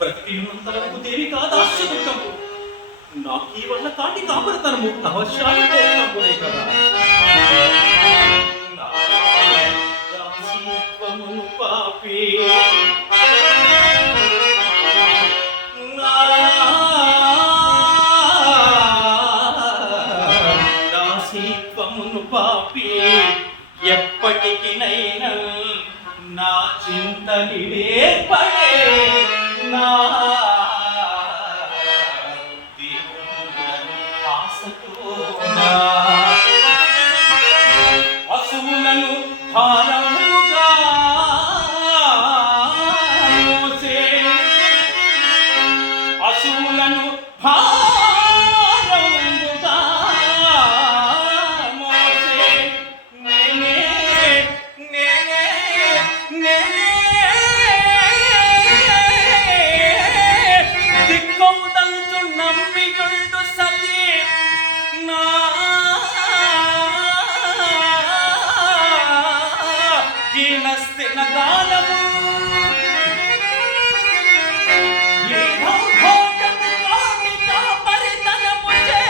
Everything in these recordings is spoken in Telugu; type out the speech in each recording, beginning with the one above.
బ్రతికినంత వరకు దేవి కాదాస్య దుఃఖము నాకీ వల్ల కాటి కాపరతనము అవశ్యాలు కోరుతామునే కదా. దాసీత్వమును పాపి దాసీత్వమును పాపి ఎప్పటికినైనా నా చింతనిడే పడే నా అసువులను భారముగా మోసే అసువులను భారముగా మోసే నేనే నేనే నేనే దిక్కవుదంచు నమ్మియుండు సతి నా దీనస్థిన దానము ఏ భోగము కామిక పరితనముచే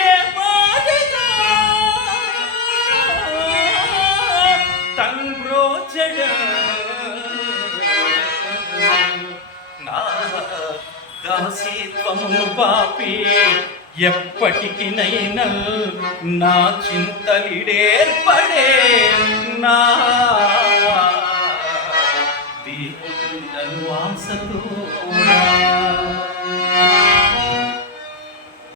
ఏ బాధగా తంబ్రోచడ నా దాసీత్వమును పాపి ఎప్పటికినైనా నా చింతలిడేర్పడే నా దేవుడను వాసతో